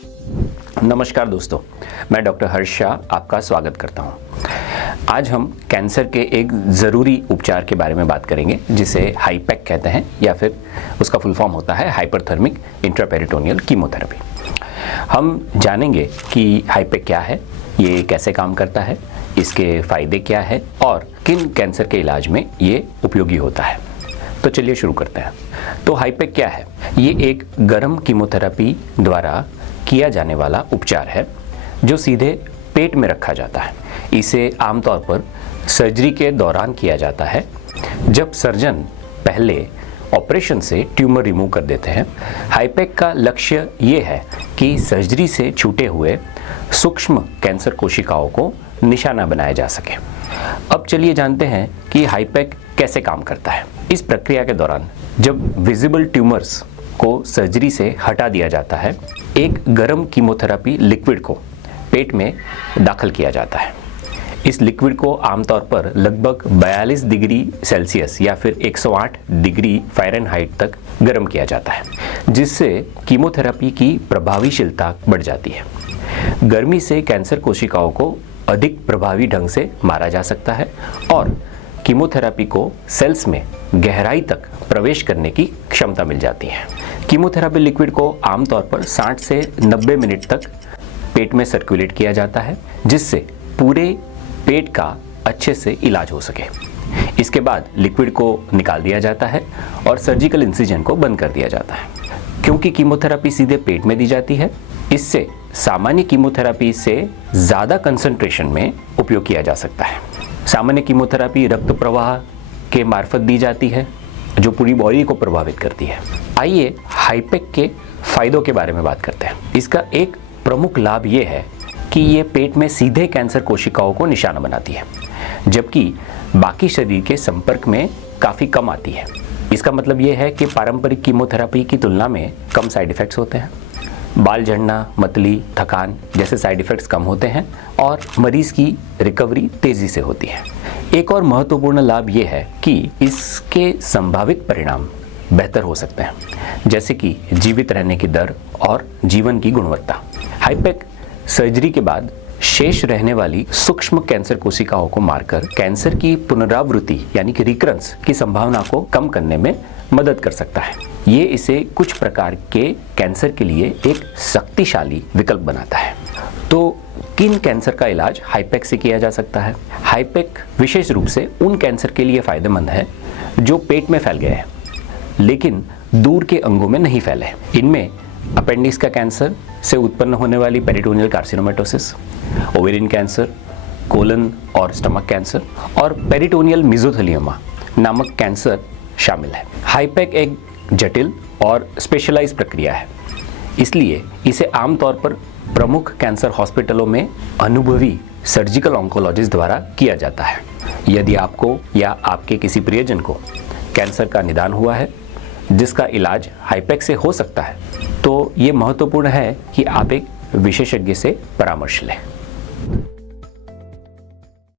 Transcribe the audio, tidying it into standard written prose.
नमस्कार दोस्तों, मैं डॉक्टर हर्ष शाह आपका स्वागत करता हूं। आज हम कैंसर के एक ज़रूरी उपचार के बारे में बात करेंगे जिसे हाईपेक कहते हैं या फिर उसका फुल फॉर्म होता है हाइपरथर्मिक इंट्रापेरिटोनियल कीमोथेरेपी। हम जानेंगे कि हाईपेक क्या है, ये कैसे काम करता है, इसके फ़ायदे क्या है और किन कैंसर के इलाज में ये उपयोगी होता है। तो चलिए शुरू करते हैं। तो हाईपेक क्या है? ये एक गर्म कीमोथेरेपी द्वारा किया जाने वाला उपचार है जो सीधे पेट में रखा जाता है। इसे आमतौर पर सर्जरी के दौरान किया जाता है जब सर्जन पहले ऑपरेशन से ट्यूमर रिमूव कर देते हैं। हाईपेक का लक्ष्य ये है कि सर्जरी से छूटे हुए सूक्ष्म कैंसर कोशिकाओं को निशाना बनाया जा सके। अब चलिए जानते हैं कि हाईपेक कैसे काम करता है। इस प्रक्रिया के दौरान जब विजिबल ट्यूमर्स को सर्जरी से हटा दिया जाता है, एक गर्म कीमोथेरेपी लिक्विड को पेट में दाखिल किया जाता है। इस लिक्विड को आमतौर पर लगभग 42 डिग्री सेल्सियस या फिर 108 डिग्री फ़ारेनहाइट तक गर्म किया जाता है, जिससे कीमोथेरेपी की प्रभावशीलता बढ़ जाती है। गर्मी से कैंसर कोशिकाओं को अधिक प्रभावी ढंग से मारा जा सकता है और कीमोथेरेपी को सेल्स में गहराई तक प्रवेश करने की क्षमता मिल जाती है। कीमोथेरेपी लिक्विड को आमतौर पर 60 से 90 मिनट तक पेट में सर्कुलेट किया जाता है, जिससे पूरे पेट का अच्छे से इलाज हो सके। इसके बाद लिक्विड को निकाल दिया जाता है और सर्जिकल इंसिजन को बंद कर दिया जाता है। क्योंकि कीमोथेरेपी सीधे पेट में दी जाती है, इससे सामान्य कीमोथेरेपी से ज़्यादा कंसंट्रेशन में उपयोग किया जा सकता है। सामान्य कीमोथेरेपी रक्त प्रवाह के मार्फत दी जाती है जो पूरी बॉडी को प्रभावित करती है। आइए हाईपेक के फायदों के बारे में बात करते हैं। इसका एक प्रमुख लाभ ये है कि ये पेट में सीधे कैंसर कोशिकाओं को निशाना बनाती है, जबकि बाकी शरीर के संपर्क में काफ़ी कम आती है। इसका मतलब ये है कि पारंपरिक कीमोथेरेपी की तुलना में कम साइड इफ़ेक्ट्स होते हैं। बाल झड़ना, मतली, थकान जैसे साइड इफ़ेक्ट्स कम होते हैं और मरीज़ की रिकवरी तेज़ी से होती है। एक और महत्वपूर्ण लाभ ये है कि इसके संभावित परिणाम बेहतर हो सकते हैं, जैसे कि जीवित रहने की दर और जीवन की गुणवत्ता। हाईपेक सर्जरी के बाद शेष रहने वाली सूक्ष्म कैंसर कोशिकाओं को मारकर कैंसर की पुनरावृत्ति यानी कि रिकरेंस की संभावना को कम करने में मदद कर सकता है। ये इसे कुछ प्रकार के कैंसर के लिए एक शक्तिशाली विकल्प बनाता है। तो किन कैंसर का इलाज हाईपेक से किया जा सकता है? हाईपेक विशेष रूप से उन कैंसर के लिए फायदेमंद है जो पेट में फैल गए हैं लेकिन दूर के अंगों में नहीं फैले। इनमें अपेंडिक्स का कैंसर से उत्पन्न होने वाली पेरिटोनियल कार्सिनोमेटोसिस, ओवेरियन कैंसर, कोलन और स्टमक कैंसर और पेरिटोनियल मेसोथेलियोमा नामक कैंसर शामिल है। हाईपेक एक जटिल और स्पेशलाइज्ड प्रक्रिया है, इसलिए इसे आमतौर पर प्रमुख कैंसर हॉस्पिटलों में अनुभवी सर्जिकल ऑन्कोलॉजिस्ट द्वारा किया जाता है। यदि आपको या आपके किसी प्रियजन को कैंसर का निदान हुआ है जिसका इलाज हाईपेक से हो सकता है, तो ये महत्वपूर्ण है कि आप एक विशेषज्ञ से परामर्श लें।